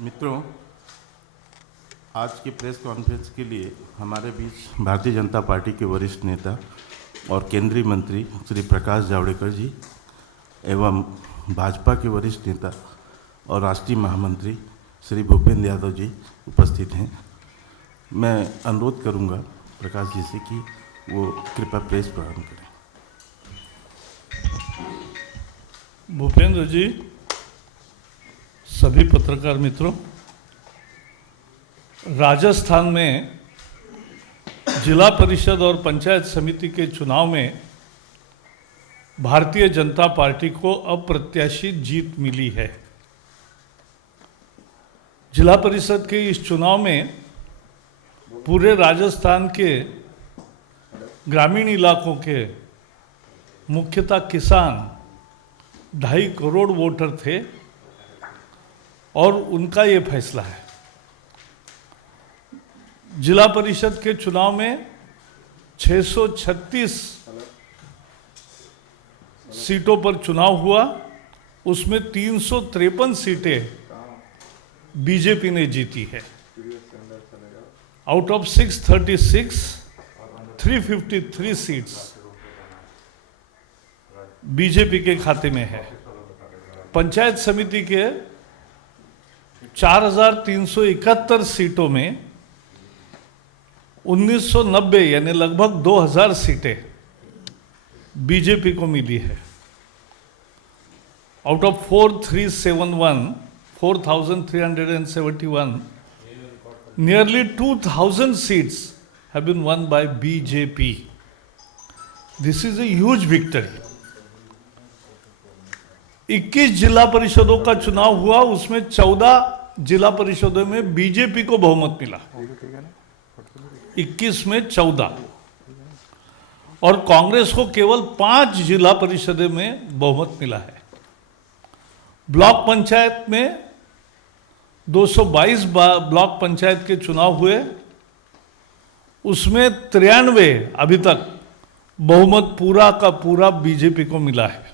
मित्रों, आज की प्रेस कॉन्फ्रेंस के लिए हमारे बीच भारतीय जनता पार्टी के वरिष्ठ नेता और केंद्रीय मंत्री श्री प्रकाश जावड़ेकर जी एवं भाजपा के वरिष्ठ नेता और राष्ट्रीय महामंत्री श्री भूपेंद्र यादव जी उपस्थित हैं। मैं अनुरोध करूंगा प्रकाश जी से कि वो कृपया प्रेस प्रारंभ करें। भूपेंद्र जी, सभी पत्रकार मित्रों, राजस्थान में जिला परिषद और पंचायत समिति के चुनाव में भारतीय जनता पार्टी को अप्रत्याशित जीत मिली है। जिला परिषद के इस चुनाव में पूरे राजस्थान के ग्रामीण इलाकों के मुख्यतः किसान 2.5 करोड़ वोटर थे और उनका ये फैसला है। जिला परिषद के चुनाव में 636 सीटों पर चुनाव हुआ, उसमें 353 सीटें बीजेपी ने जीती है। आउट ऑफ 636, 353 सीट्स बीजेपी के खाते में है। पंचायत समिति के 4,371 सीटों में 1990 यानी लगभग 2000 सीटें बीजेपी को मिली है। Out of 4,371, nearly 2000 seats have been won by BJP. This is a huge victory. 21 जिला परिषदों का चुनाव हुआ, उसमें 14 जिला परिषदों में बीजेपी को बहुमत मिला, 21 में 14, और कांग्रेस को केवल 5 जिला परिषदों में बहुमत मिला है। ब्लॉक पंचायत में 222 ब्लॉक पंचायत के चुनाव हुए, उसमें 93 अभी तक बहुमत पूरा का पूरा बीजेपी को मिला है।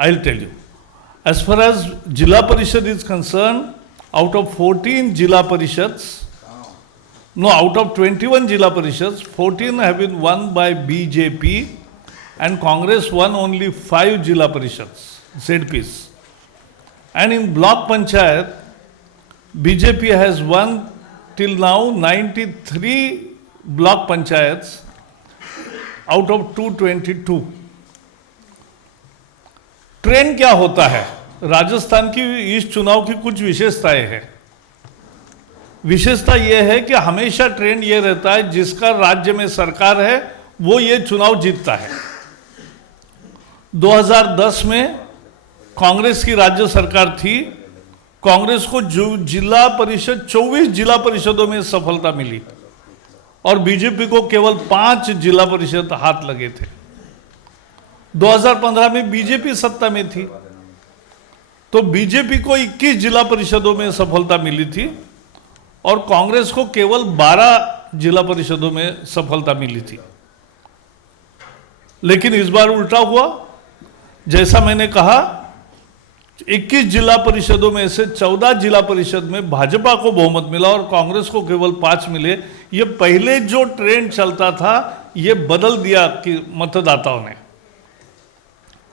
I'll tell you. As far as Jila Parishad is concerned, out of 14 Jila Parishads, out of 21 Jila Parishads, 14 have been won by BJP and Congress won only 5 Jila Parishads, ZPs. And in Block Panchayat, BJP has won till now 93 Block Panchayats out of 222. Trend क्या होता है? राजस्थान की इस चुनाव की कुछ विशेषताएं हैं। विशेषता यह है कि हमेशा ट्रेंड यह रहता है जिसका राज्य में सरकार है वो ये चुनाव जीतता है। 2010 में कांग्रेस की राज्य सरकार थी, कांग्रेस को जिला परिषद 24 जिला परिषदों में सफलता मिली और बीजेपी को केवल 5 जिला परिषद हाथ लगे थे। 2015 में बीजेपी सत्ता में थी तो बीजेपी को 21 जिला परिषदों में सफलता मिली थी और कांग्रेस को केवल 12 जिला परिषदों में सफलता मिली थी। लेकिन इस बार उल्टा हुआ। जैसा मैंने कहा, 21 जिला परिषदों में से 14 जिला परिषद में भाजपा को बहुमत मिला और कांग्रेस को केवल 5 मिले। ये पहले जो ट्रेंड चलता था ये बदल दिया कि मतदाताओं ने।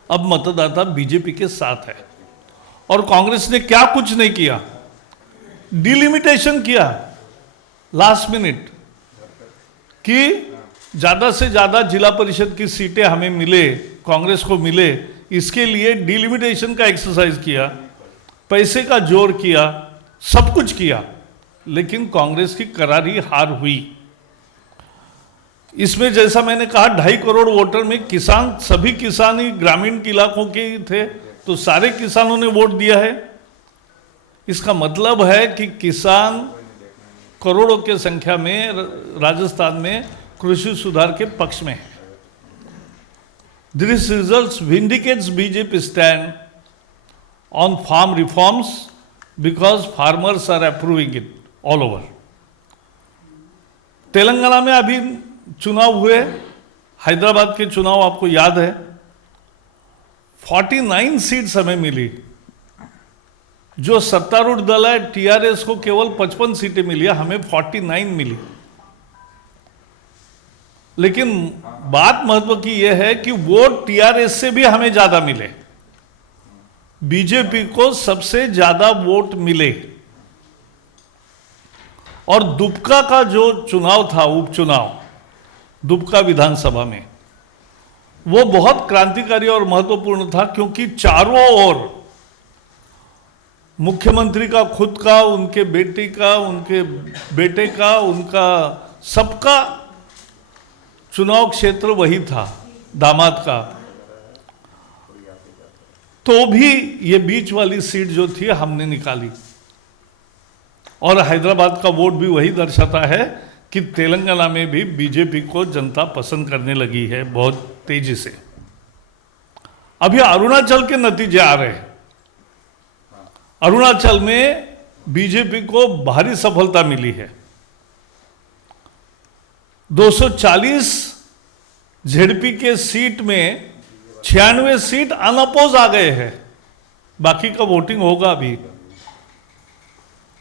अब मतदाता बीजेपी के साथ है और कांग्रेस ने क्या कुछ नहीं किया, डिलिमिटेशन किया लास्ट मिनट कि ज्यादा से ज्यादा जिला परिषद की सीटें हमें मिले, कांग्रेस को मिले, इसके लिए डिलिमिटेशन का एक्सरसाइज किया, पैसे का जोर किया, सब कुछ किया, लेकिन कांग्रेस की करारी हार हुई। इसमें जैसा मैंने कहा 2.5 करोड़ वोटर में किसान, सभी किसान ही ग्रामीण इलाकों के थे, तो सारे किसानों ने वोट दिया है। इसका मतलब है कि किसान करोड़ों के संख्या में राजस्थान में कृषि सुधार के पक्ष में है। This results vindicates BJP stand on farm reforms because farmers are approving it all over. Telangana में अभी चुनाव हुए, हैदराबाद के चुनाव आपको याद है, 49 सीट्स हमें मिली जो सत्तारूढ़ दल है टीआरएस को केवल 55 सीटें मिली है, हमें 49 मिली। लेकिन बात महत्व की यह है कि वोट टीआरएस से भी हमें ज्यादा मिले, बीजेपी को सबसे ज्यादा वोट मिले। और दुबका का जो चुनाव था, उपचुनाव दुबका विधानसभा में, वो बहुत क्रांतिकारी और महत्वपूर्ण था, क्योंकि चारों ओर मुख्यमंत्री का खुद का, उनके बेटी का, उनके बेटे का, उनका सबका चुनाव क्षेत्र वही था, दामाद का। तो भी ये बीच वाली सीट जो थी हमने निकाली। और हैदराबाद का वोट भी वही दर्शाता है कि तेलंगाना में भी बीजेपी को जनता पसंद करने लगी है बहुत तेजी से। अभी अरुणाचल के नतीजे आ रहे हैं। अरुणाचल में बीजेपी को भारी सफलता मिली है। 240 जेडपी के सीट में 96 सीट अनअपोज आ गए हैं, बाकी का वोटिंग होगा अभी।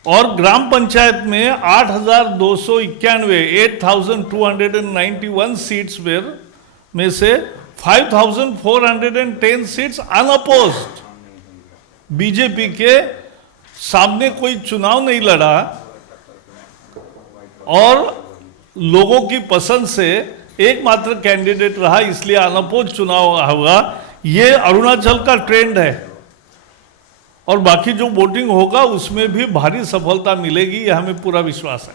और ग्राम पंचायत में 8,291 8,291 सीट्स में से 5,410 सीट्स अनअपोज्ड। बीजेपी के सामने कोई चुनाव नहीं लड़ा और लोगों की पसंद से एकमात्र कैंडिडेट रहा, इसलिए अनअपोज चुनाव हुआ। ये अरुणाचल का ट्रेंड है और बाकी जो वोटिंग होगा उसमें भी भारी सफलता मिलेगी, यह हमें पूरा विश्वास है।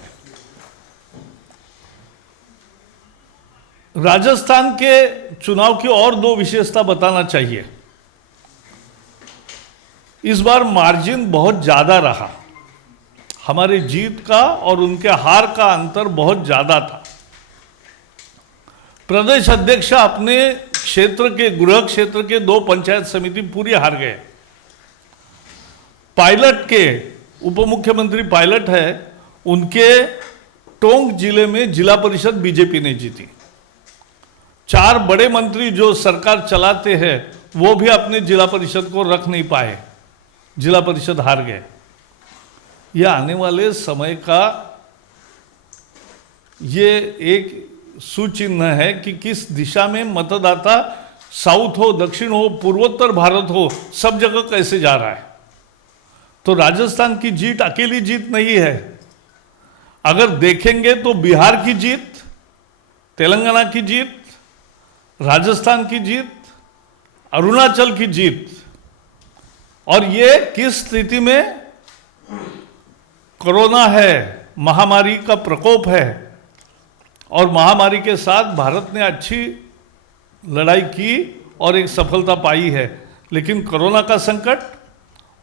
राजस्थान के चुनाव की और दो विशेषता बताना चाहिए। इस बार मार्जिन बहुत ज्यादा रहा, हमारी जीत का और उनके हार का अंतर बहुत ज्यादा था। प्रदेश अध्यक्ष अपने क्षेत्र के, गृह क्षेत्र के 2 पंचायत समिति पूरी हार गए। पायलट के उप मुख्यमंत्री पायलट है, उनके टोंक जिले में जिला परिषद बीजेपी ने जीती। 4 बड़े मंत्री जो सरकार चलाते हैं वो भी अपने जिला परिषद को रख नहीं पाए, जिला परिषद हार गए। यह आने वाले समय का ये एक सुचिन्ह है कि किस दिशा में मतदाता, साउथ हो, दक्षिण हो, पूर्वोत्तर भारत हो, सब जगह कैसे जा रहा है। तो राजस्थान की जीत अकेली जीत नहीं है। अगर देखेंगे तो बिहार की जीत, तेलंगाना की जीत, राजस्थान की जीत, अरुणाचल की जीत, और ये किस स्थिति में, कोरोना है, महामारी का प्रकोप है, और महामारी के साथ भारत ने अच्छी लड़ाई की और एक सफलता पाई है। लेकिन कोरोना का संकट,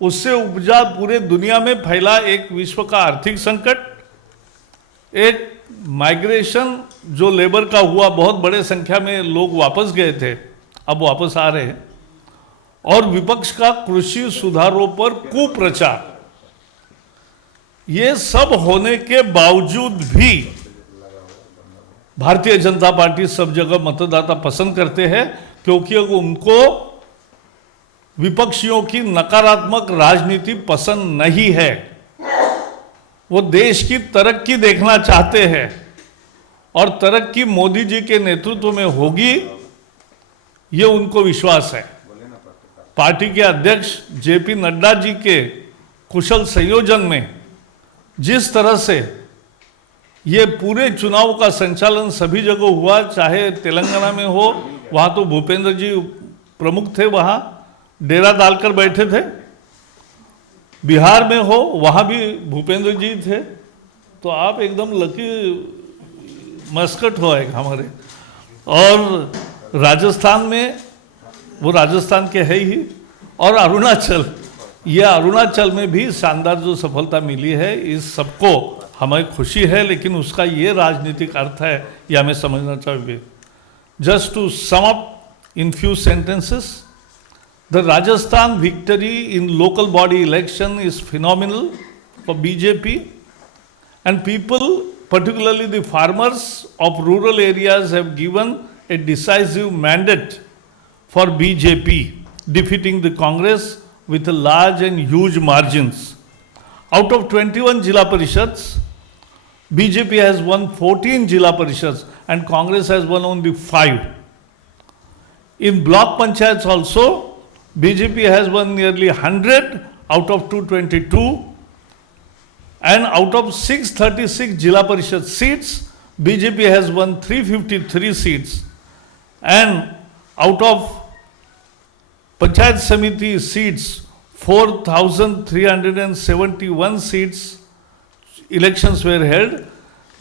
उससे उपजा पूरे दुनिया में फैला एक विश्व का आर्थिक संकट, एक माइग्रेशन जो लेबर का हुआ, बहुत बड़े संख्या में लोग वापस गए थे, अब वापस आ रहे हैं, और विपक्ष का कृषि सुधारों पर कुप्रचार, ये सब होने के बावजूद भी भारतीय जनता पार्टी सब जगह मतदाता पसंद करते हैं, क्योंकि उनको विपक्षियों की नकारात्मक राजनीति पसंद नहीं है। वो देश की तरक्की देखना चाहते हैं और तरक्की मोदी जी के नेतृत्व में होगी, ये उनको विश्वास है। पार्टी के अध्यक्ष जेपी नड्डा जी के कुशल संयोजन में जिस तरह से ये पूरे चुनाव का संचालन सभी जगह हुआ, चाहे तेलंगाना में हो, वहाँ तो भूपेंद्र जी प्रमुख थे, वहाँ डेरा डालकर बैठे थे, बिहार में हो वहाँ भी भूपेंद्र जी थे, तो आप एकदम लकी मस्कट हो हमारे। और राजस्थान में, वो राजस्थान के है ही, और अरुणाचल, ये अरुणाचल में भी शानदार जो सफलता मिली है, इस सबको हमें खुशी है, लेकिन उसका ये राजनीतिक अर्थ है, ये हमें समझना चाहिए। Just to sum up in few sentences, the Rajasthan victory in local body election is phenomenal for BJP, and people, particularly the farmers of rural areas, have given a decisive mandate for BJP defeating the Congress with large and huge margins. Out of 21 Jila Parishads, BJP has won 14 Jila Parishads and Congress has won only 5. In block panchayats also, BJP has won nearly 100 out of 222, and out of 636 Jila Parishad seats, BJP has won 353 seats, and out of Panchayat Samiti seats, 4,371 seats, elections were held.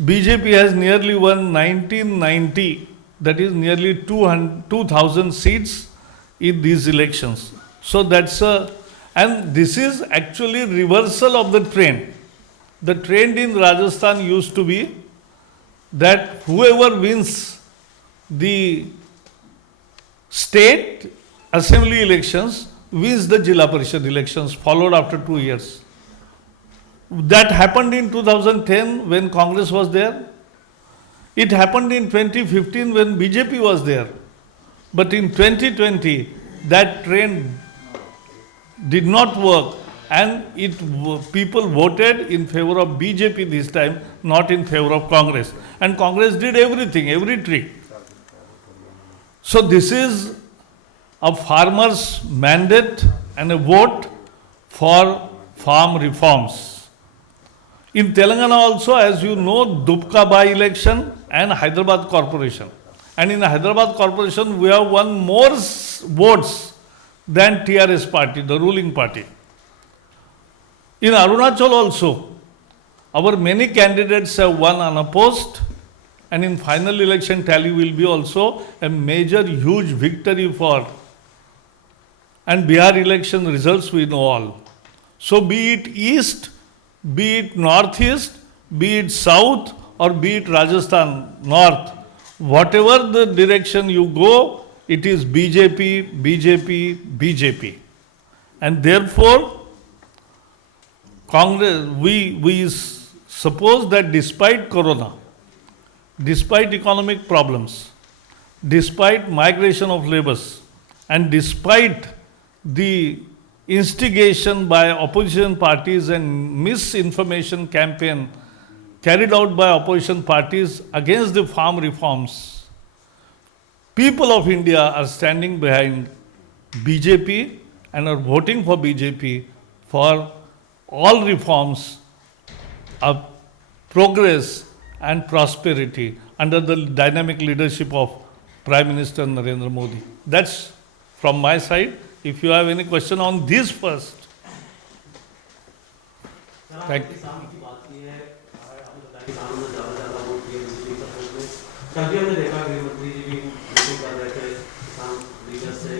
BJP has nearly won 1990, that is nearly 2,000 seats in these elections. So that's and this is actually reversal of the trend. The trend in Rajasthan used to be that whoever wins the state assembly elections wins the Jila Parishad elections, followed after 2 years. That happened in 2010 when Congress was there. It happened in 2015 when BJP was there. But in 2020, that trend did not work, and people voted in favor of BJP this time, not in favor of Congress. And Congress did everything, every trick. So this is a farmer's mandate and a vote for farm reforms. In Telangana also, as you know, Dupka by-election and Hyderabad Corporation. And in the Hyderabad Corporation, we have won more votes than TRS party, the ruling party. In Arunachal also, our many candidates have won unopposed, and in final election tally will be also a major, huge victory for. And Bihar election results we know all. So be it east, be it northeast, be it south, or be it Rajasthan north, whatever the direction you go, it is BJP, BJP, BJP. And therefore, Congress, we suppose that despite Corona, despite economic problems, despite migration of laborers, and despite the instigation by opposition parties and misinformation campaign carried out by opposition parties against the farm reforms, people of India are standing behind BJP and are voting for BJP for all reforms of progress and prosperity under the dynamic leadership of Prime Minister Narendra Modi. That's from my side. If you have any question on this first. Thank you. कल भी हमने देखा गृह मंत्री जी भी meeting कर रहे थे किसान लीडर से,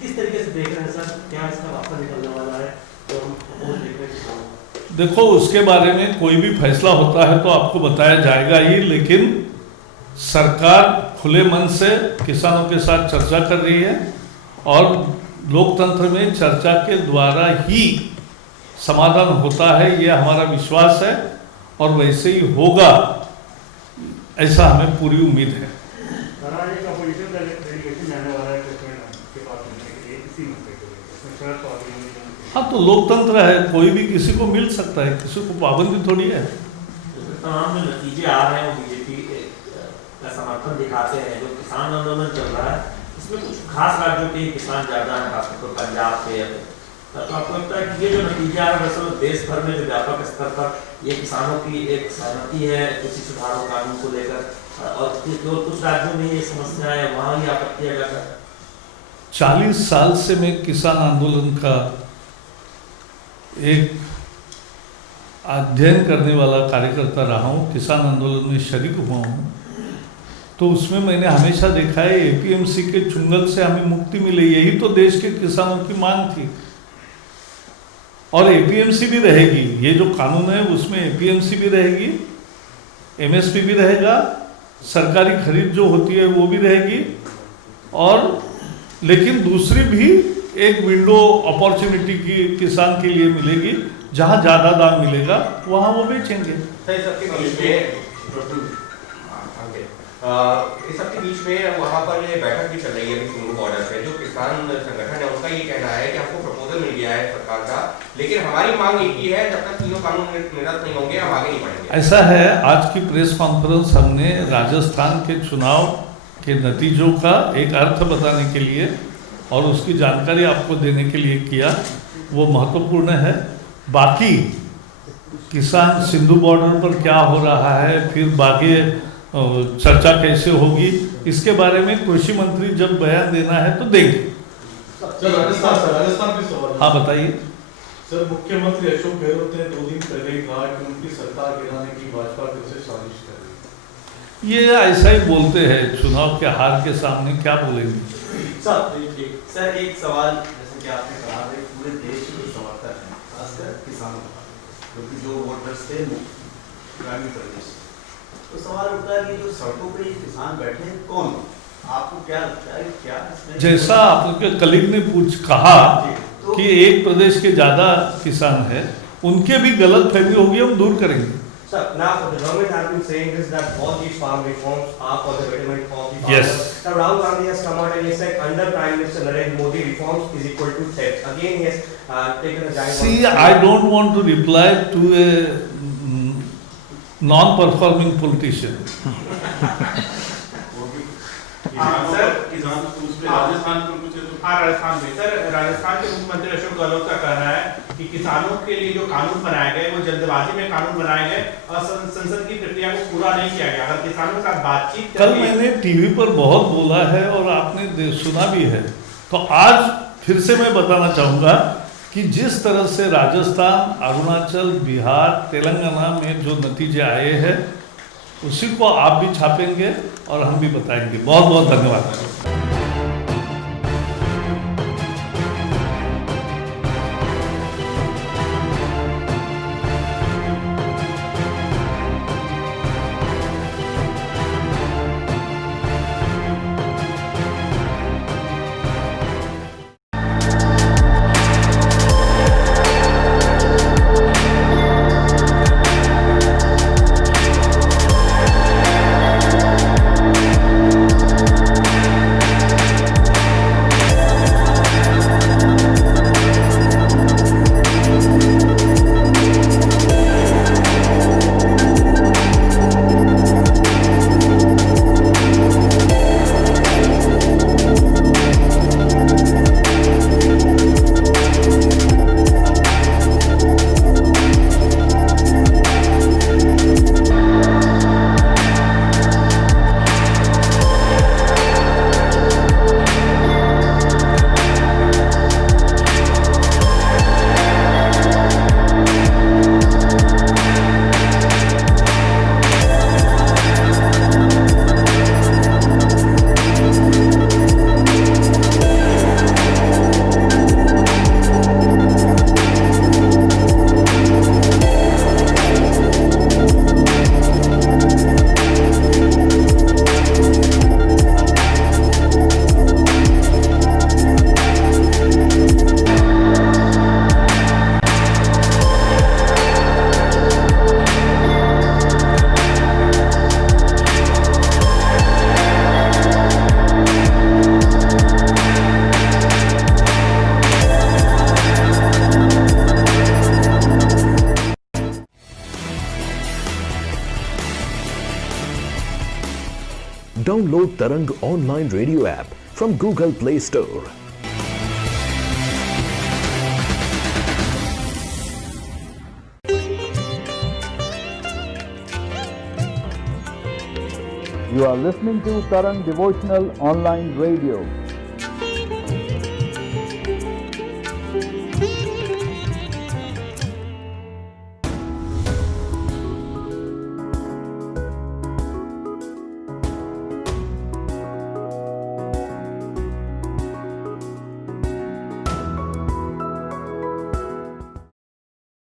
किस तरीके से देख रहे हैं सर, क्या इसका वापस निकलने वाला है तो हम अपोज देख रहे हैं किसानों? देखो, उसके बारे में कोई भी फैसला होता है तो आपको बताया जाएगा ही, लेकिन सरकार खुले मन से किसानों के साथ चर्चा कर रही है और लोकतंत्र में चर्चा के द्वारा ही समाधान होता है, ये हमारा विश्वास है और वैसे ही होगा, ऐसा हमें पूरी उम्मीद है। हाँ, तो लोकतंत्र है, कोई भी किसी को मिल सकता है, किसी को पाबंदी थोड़ी है। तमाम जो नतीजे आ रहे हैं बीजेपी का समर्थन दिखाते हैं, जो किसान आंदोलन चल रहा है इसमें कुछ खास राज्यों के किसान ज्यादा हैं, खासतौर पर पंजाब के, तो आपको लगता है कि ये जो नतीजे आ रहे हैं दरअसल देश भर में जो व्यापक स्तर पर ये किसानों की एक सहमति है कृषि सुधारों कानून को लेकर, और जो कुछ राज्यों में ये समस्या है वहाँ ये आपत्तियां कर रहा है? 40 साल से मैं किसान आंदोलन का एक अध्ययन करने वाला कार्यकर्ता रहा हूँ, किसान आंदोलन में शरीक हुआ हूँ, तो उसमें मैंने हमेशा देखा है एपीएमसी के चुंगल से हमें मुक्ति मिले, यही तो देश के किसानों की मांग थी। और एपीएमसी भी रहेगी, ये जो कानून है उसमें एपीएमसी भी रहेगी, एमएसपी भी रहेगा, सरकारी खरीद जो होती है वो भी रहेगी, और लेकिन दूसरी भी एक विंडो अपॉर्चुनिटी की किसान के लिए मिलेगी, जहां ज़्यादा दाम मिलेगा वहां वो बेचेंगे। इस सबके बीच में वहाँ पर ये बैठक भी चल रही है बॉर्डर पे, जो किसान संगठन है उसका ये कहना है कि हमको प्रपोजल मिल गया किया है सरकार का, लेकिन हमारी मांग एक ही है, जब तक तीनों कानून निरस्त नहीं होंगे हम आगे नहीं बढ़ेंगे। ऐसा है, आज की प्रेस कॉन्फ्रेंस हमने राजस्थान के चुनाव के नतीजों का एक अर्थ बताने के लिए और उसकी जानकारी आपको देने के लिए किया, वो महत्वपूर्ण है। बाकी किसान सिंधु बॉर्डर पर क्या हो रहा है, फिर बाकी चर्चा कैसे होगी, इसके बारे में कृषि मंत्री जब बयान देना है तो देंगे। सर राजस्थान भी सवाल। हाँ बताइए सर, मुख्यमंत्री अशोक गहलोत ने 2 दिन पहले ही कहा कि उनकी सरकार गिराने की भाजपा फिर से साजिश कर रही है। ये ऐसा ही बोलते हैं, चुनाव के हार के सामने क्या बोलेंगे। सर एक सवाल, जैसे कि आपने कहा है पूरे देश के समर्थक हैं, खासकर किसानों का, क्योंकि जो वोटर्स थे ग्रामीण प्रदेश, तो सवाल उठता है कि जो सड़कों पे किसान बैठे हैं कौन, आपको क्या लगता है क्या इसमें? जैसा आपके कलीग ने कहा तो कि एक प्रदेश के ज्यादा किसान हैं, उनके भी गलत फहमी होगी, हम दूर करेंगे। Sir, now the government has been saying this that all these farm reforms are for the betterment of the farmers. Yes. Now Rahul Gandhi has come out and he said under Prime Minister Narendra Modi reforms is equal to theft. Again he has taken a giant. See, I don't want to reply to a non-performing politician. Rajasthan में sir, Rajasthan के मुख्यमंत्री अशोक गहलोत का कहना है कि किसानों के लिए जो कानून बनाए गए वो जल्दबाजी में कानून बनाए गए और संसद की प्रक्रिया को पूरा नहीं किया गया। अगर किसानों के साथ बातचीत कल मैंने टीवी पर बहुत बोला है और आपने सुना भी है, तो आज फिर से मैं बताना चाहूँगा कि जिस तरह से राजस्थान, अरुणाचल, बिहार, तेलंगाना में जो नतीजे आए हैं उसी को आप भी छापेंगे और हम भी बताएंगे। बहुत बहुत धन्यवाद। Download Tarang online radio app from Google Play Store. You are listening to Tarang Devotional Online Radio.